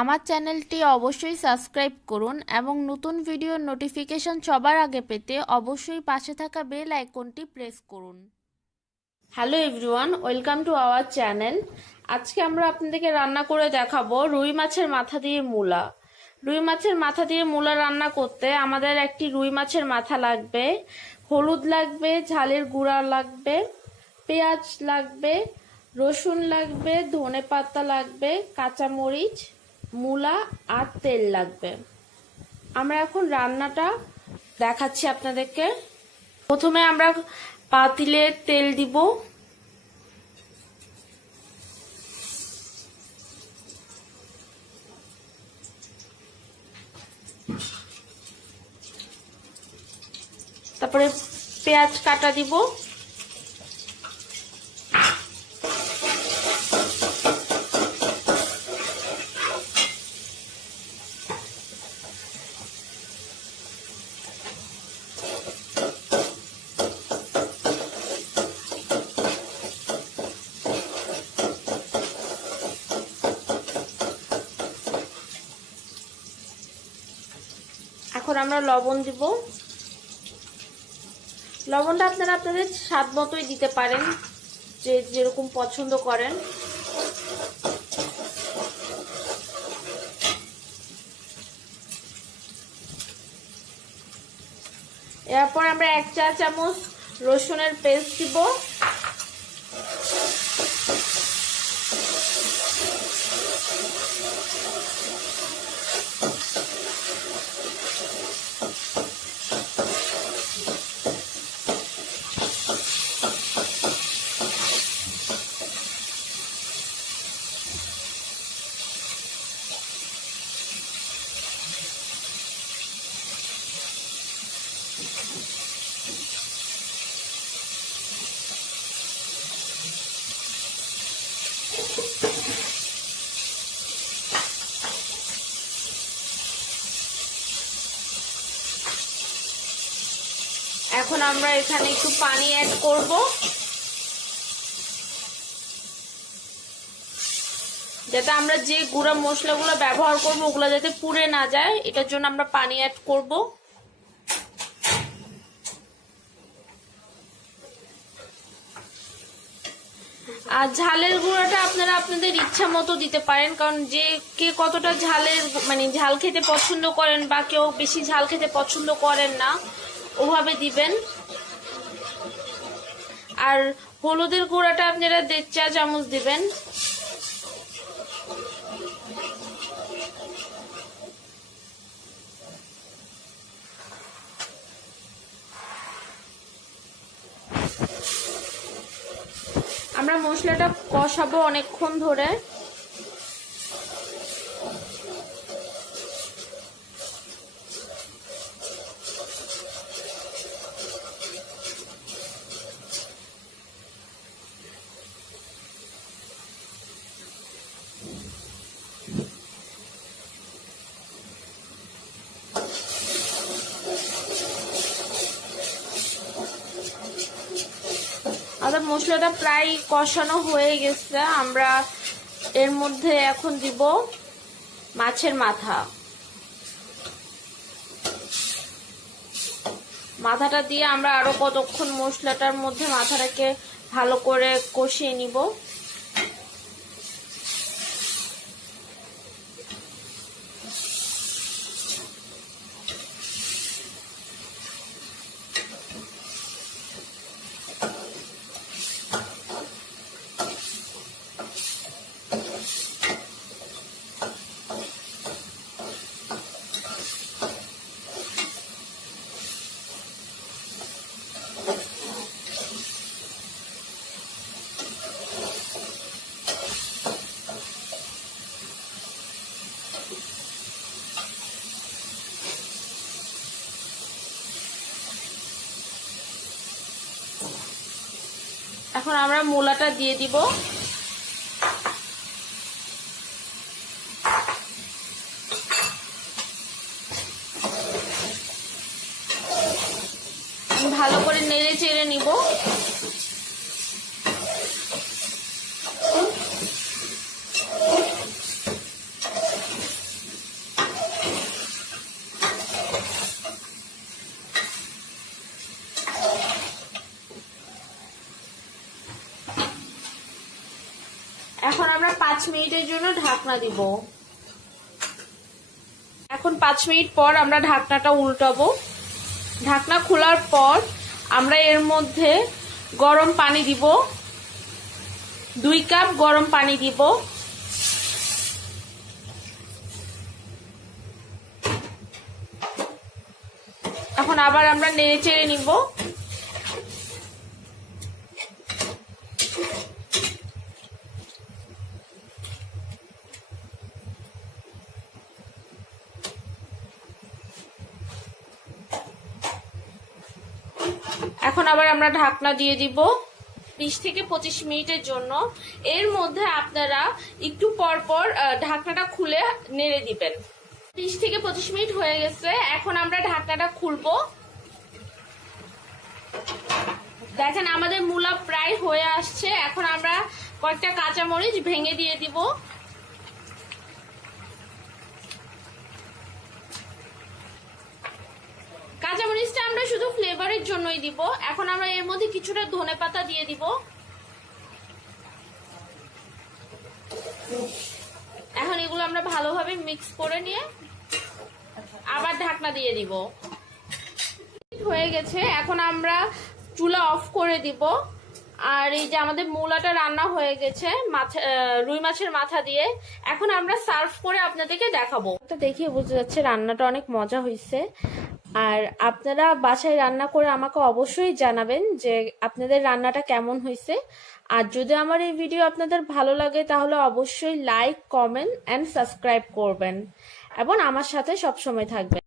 আমার চ্যানেলটি অবশ্যই সাবস্ক্রাইব করুন এবং নতুন ভিডিওর নোটিফিকেশন সবার আগে পেতে অবশ্যই পাশে থাকা বেল আইকনটি প্রেস করুন। Hello everyone, welcome to our channel. আজকে আমরা আপনাদেরকে রান্না করে দেখাবো রুই মাছের মাথা দিয়ে মূলা। রুই মাছের মাথা দিয়ে মূলা রান্না করতে আমাদের একটি রুই মাছের মাথা লাগবে, হলুদ লাগবে, ঝালের গুঁড়া লাগবে, পেঁয়াজ লাগবে, রসুন লাগবে, ধনেপাতা লাগবে, কাঁচামরিচ, মূলা আর তেল লাগবে। আমরা এখন রান্নাটা দেখাচ্ছি আপনাদেরকে। প্রথমে আমরা পাতিলে তেল দিব। তারপরে পেঁয়াজ কাটা দিব। এখন আমরা লবণ দিব। লবণটা আপনারা আপনাদের স্বাদ মতোই দিতে পারেন, যে যেরকম পছন্দ করেন। এরপর আমরা 1 চা চামচ রসুনের পেস্ট দিব। এখন আমরা এখানে একটু পানি অ্যাড করব, যাতে আমরা যে গুঁড়া মশলাগুলো ব্যবহার করব ওগুলো যাতে পুড়ে না যায়, এটার জন্য আমরা পানি অ্যাড করব। আর ঝালের গুঁড়াটা আপনারা আপনাদের ইচ্ছা মতো দিতে পারেন, কারণ যে কে কতটা ঝালের ঝাল খেতে পছন্দ করেন বা কেউ বেশি ঝাল খেতে পছন্দ করেন না, ওভাবে দিবেন। আর হলুদের গুঁড়াটা আপনারা 1.5 চা চামচ দিবেন। আমরা মশলাটা কষাবো অনেকক্ষণ ধরে। আমাদের মশলাটা প্রায় কষানো হয়ে গেছে। আমরা এর মধ্যে এখন দিব মাছের মাথা। মাথাটা দিয়ে আমরা আরো কতক্ষণ মশলাটার মধ্যে মাথাটাকে ভালো করে কষিয়ে নিব। এখন আমরা মূলাটা দিয়ে দিব। ভালো করে নেড়ে চেড়ে নিব। 5 মিনিটের জন্য ঢাকনা দিব। এখন 5 মিনিট পর আমরা ঢাকনাটা উল্টাবো। ঢাকনা খোলার পর আমরা এর মধ্যে গরম পানি দিব, 2 কাপ গরম পানি দিব। এখন আবার আমরা নেড়ে চেড়ে নিব। এখন আবার আমরা ঢাকনা দিয়ে দিব 20 থেকে 25 মিনিটের জন্য। এর মধ্যে আপনারা একটু পর পর ঢাকনাটা খুলে নেড়ে দিবেন। 20 থেকে 25 মিনিট হয়ে গেছে, এখন আমরা ঢাকনাটা খুলবো। দেখেন আমাদের মূলা প্রায় হয়ে আসছে। এখন আমরা কয়েকটা কাঁচামরিচ ভেঙে দিয়ে দিব। কাঁচামরিচটা আমরা শুধু ফ্লেভারের জন্যই দিব। এখন আমরা এর মধ্যে কিছুটা ধনেপাতা দিয়ে দিব। এখন এগুলো আমরা ভালোভাবে মিক্স করে নিয়ে আবার ঢাকনা দিয়ে দিব। হয়ে গেছে, এখন আমরা চুলা অফ করে দিব। আর এই যে আমাদের মূলাটা রান্না হয়ে গেছে রুই মাছের মাথা দিয়ে। এখন আমরা সার্ভ করে আপনাদেরকে দেখাবো। এটা দেখিয়ে বোঝা যাচ্ছে রান্নাটা অনেক মজা হয়েছে। আর আপনারা বাসায় রান্না করে আমাকে অবশ্যই জানাবেন যে আপনাদের রান্নাটা কেমন হয়েছে। আর যদি আমার এই ভিডিও আপনাদের ভালো লাগে তাহলে অবশ্যই লাইক, কমেন্ট এন্ড সাবস্ক্রাইব করবেন এবং আমার সাথে সবসময় থাকবেন।